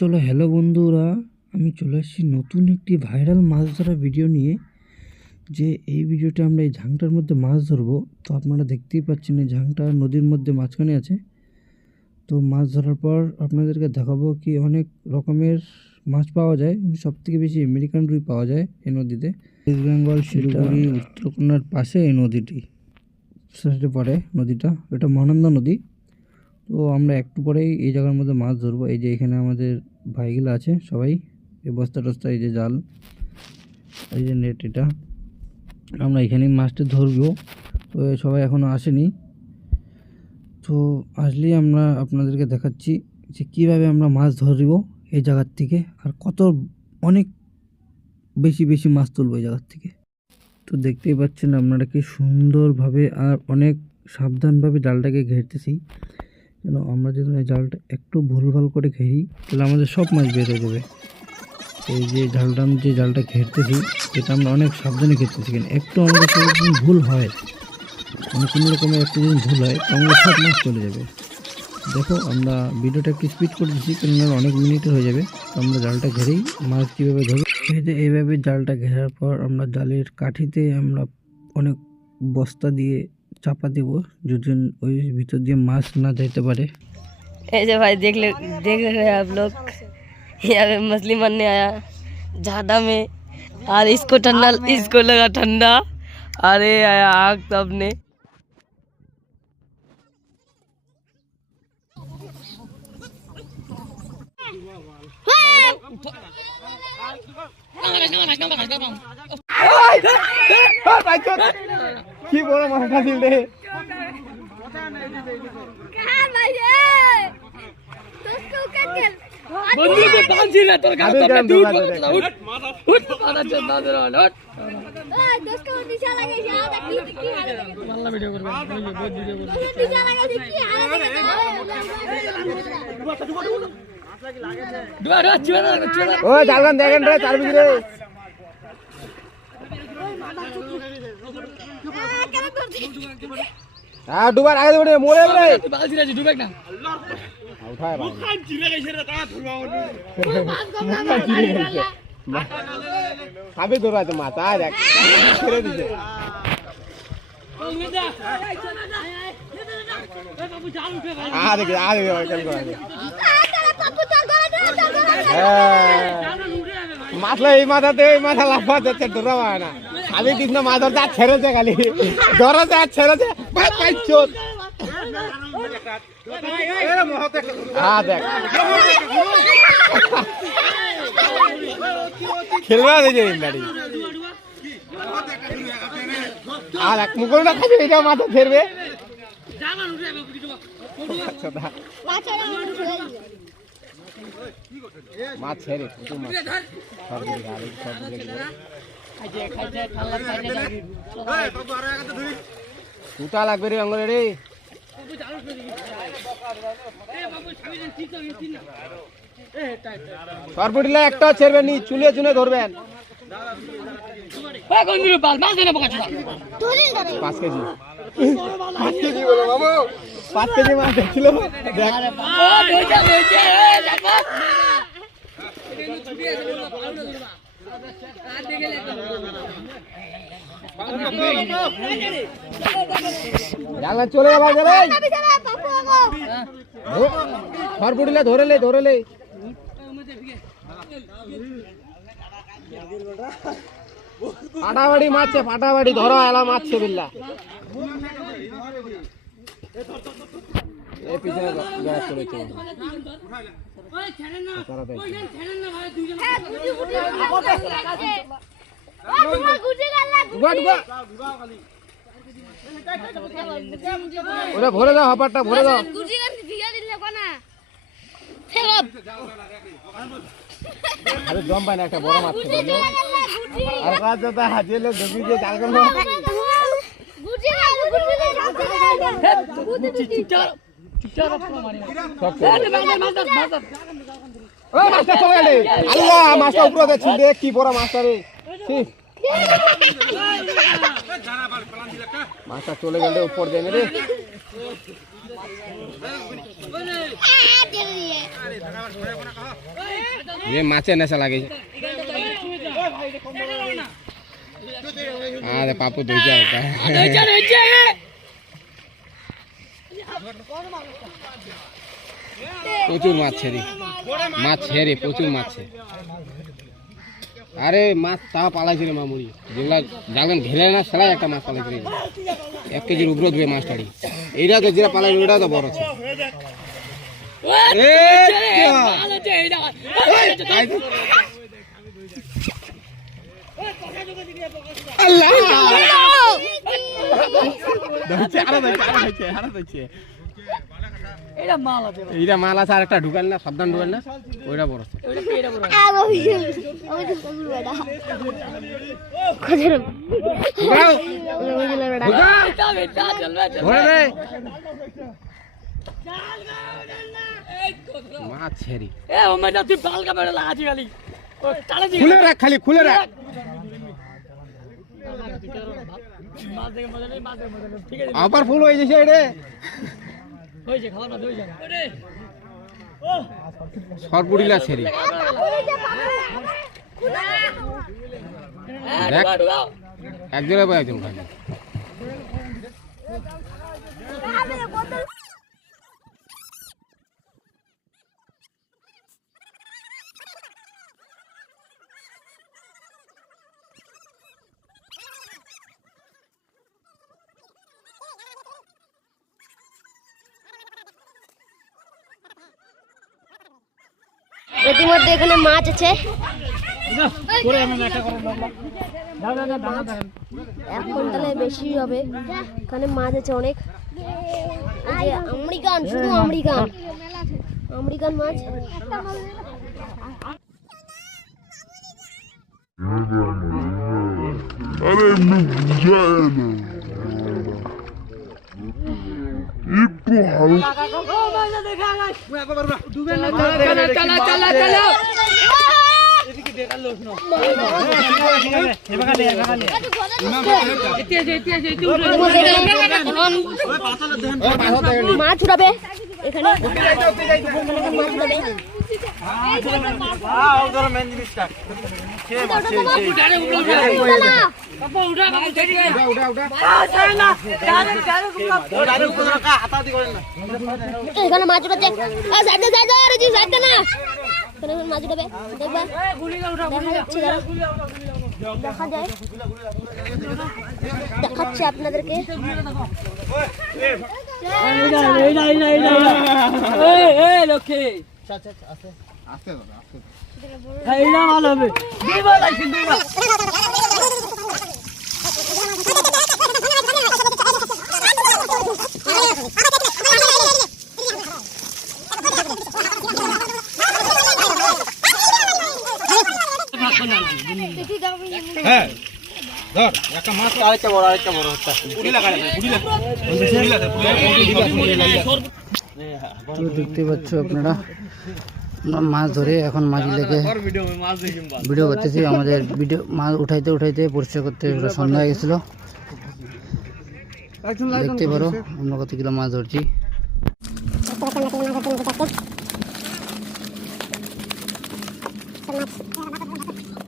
চলো হ্যালো বন্ধুরা, আমি চলে এসেছি নতুন একটি ভাইরাল মাছ ধরা ভিডিও নিয়ে। যে এই ভিডিওটা আমরা এই ঝাংটার মধ্যে মাছ ধরবো। তো আপনারা দেখতেই পাচ্ছেন এই ঝাংটা নদীর মধ্যে মাঝখানে আছে। তো মাছ ধরার পর আপনাদেরকে দেখাবো কি অনেক রকমের মাছ পাওয়া যায়, সবথেকে বেশি আমেরিকান রুই পাওয়া যায় এই নদীতে। ওয়েস্ট বেঙ্গল শিলিগুড়ি উত্তরকন্যার পাশে এই নদীটি সাইডে পড়ে নদীটা, এটা মহানন্দা নদী। তো আমরা একটু পরেই এই জায়গার মধ্যে মাছ ধরবো। এই যে এখানে আমাদের ভাইগুলো আছে সবাই, এই বস্তা টস্তা, এই যে জাল, এই যে নেট, এটা আমরা এখানেই মাছটা ধরবো। তো সবাই এখনও আসেনি, তো আসলেই আমরা আপনাদেরকে দেখাচ্ছি যে কীভাবে আমরা মাছ ধরবো এই জায়গার থেকে, আর কত অনেক বেশি বেশি মাছ তুলবো এই জায়গার থেকে। তো দেখতেই পাচ্ছেন আপনারা কি সুন্দরভাবে আর অনেক সাবধানভাবে জালটাকে ঘেরতেছি। কেন আমরা যদি জালটা একটু ভুলভাল করে ঘেরি তাহলে আমাদের সব মাছ বের হয়ে যাবে। এই যে জালটা ঘেরতেছি, এটা আমরা অনেক সাবধানে ঘেরতেছি। কেন একটু আমাদের যদি ভুল হয়, মানে কোনো রকমের একটু যদি ভুল হয় তো আমাদের সব মাছ চলে যাবে। দেখো আমরা ভিডিওটা একটু স্পিড করে দিচ্ছি, কেননা অনেক মিনিটের হয়ে যাবে। তো আমরা জালটা ঘেরেই মাছ কীভাবে ধরবো, এই যে এইভাবে জালটা ঘেরার পর আমরা জালের কাঠিতে আমরা অনেক বস্তা দিয়ে চাপা देव, যদি ওই ভিতর দিয়ে माछ ना जाते पारे। ऐसे भाई देख रहे हैं आप लोग, यहाँ पे मछली मारने आया ज्यादा में, और इसको ठंडा, इसको लगा ठंडा, अरे आया आग सबने। কি বড় মাছটা ছিল রে, बंदी के पांच ही ना तोर का तब दूर पकड़ उठ उठ मारा चंदा दे उठ ओए दोस्त को दिशा लगे ज्यादा की हाल लगे वाला वीडियो कर बहुत वीडियो कर दिशा लगे की हाल लगे दुआ दुआ चुना ओए जालगन देखन रे चार बिजरे हां डुबार आगे दे मोरे रे बाजी रे डुबेक ना उठाए मुख खान चिरे गइसे रे ता धुरवा मुख खान चिरे गइसे खाबे धुरवा त माता आ देख चिरे दिसे आ देख चल कर पापू चल माथला এই মাথাতে এই মাথা লাফা যাচ্ছে ধুরवा না আমি কৃষ্ণ মাথার দাঁত ছেড়েছে খালি ধরে যা ছেড়েছে ভাই ভাই চোদ খেলবা দিয়েছে গাড়ি আর এক মুকুলটা খাবে, এটা মাথা ফেরবে মাছ ছেড়ে দুটা লাগবে রে অঙ্গলে রে। সরপুটিলে একটা ছেড়বেন নি, চুলিয়ে চুনে ধরবেন। 5 কেজি 5 কেজি বলো বাবু, 5 কেজি মাছ ছিল দেখ। চলে যাবা গেলে সরপুটিলে ধরেলে ফাটাবাড়ি মারছে, ফাটাবাড়ি ধরো এলা মারছে বিল্লা। এই পিছনে গ্যাস করেছে ওটা ভরে দাও, হাপারটা ভরে দাও। আরে জম পায় না, একটা বড় মাছ ছিল আর কাজ দাদা হাজিয়ে লোক ঢুকি দিয়ে জাল করলো। আল্লাহ মাছটা উপরে ছিল, কি বড় মাছটা রে, মাছটা চলে গেলে উপর দেবে রে। ये माचे नशा लागे अरे पापू धोई जाता প্রচুর মাছ ছেড়ে প্রচুর মাছ আরে মাছ তা পালাইছে রে মামুরি যেগুলা জালেন ঘেরে না সেলাই একটা মাছ পালাইছে 1 কেজির উপরে ধুয়ে মাছটাড়ি এইটা তো যেটা পালাই ওটা তো বড় আছে এইটা মাল আছে আর একটা ঢুকাল না সাবধান ঢুকাল না ওইটা বড় আছে মাছ ছেড়ি খুলে রাখ খালি খুলে রাখ আবার ফুল হয়ে যাচ্ছে রে সরপুরিলা ছেড়ি একজনে বা একজন খাবে ইতিমধ্যে এখানে মাছ আছে 1 কুইন্টালের বেশি হবে এখানে মাছ আছে অনেক এই যে আমেরিকান শুধু আমেরিকান মাছ अरे मुझे একটু মাছ উঠাবে এখানে এখানে মাছ উঠাচ্ছে না মাছ উঠাবে দেখবা দেখা যাচ্ছে দেখা যায় দেখাচ্ছে আপনাদেরকে হ্যাঁ ধর একটা মাছ আরেকটা বড় হচ্ছে পুরি লাগা তো দেখতে পাচ্ছ আপনারা আমরা মাছ ধরে এখন মাঝি লেগে ভিডিও করতেছি আমাদের ভিডিও মাছ উঠাইতে পরিষ্কার করতে সন্ধ্যা হয়ে গেছিল দেখতে পারো আমরা কত কিলো মাছ ধরছি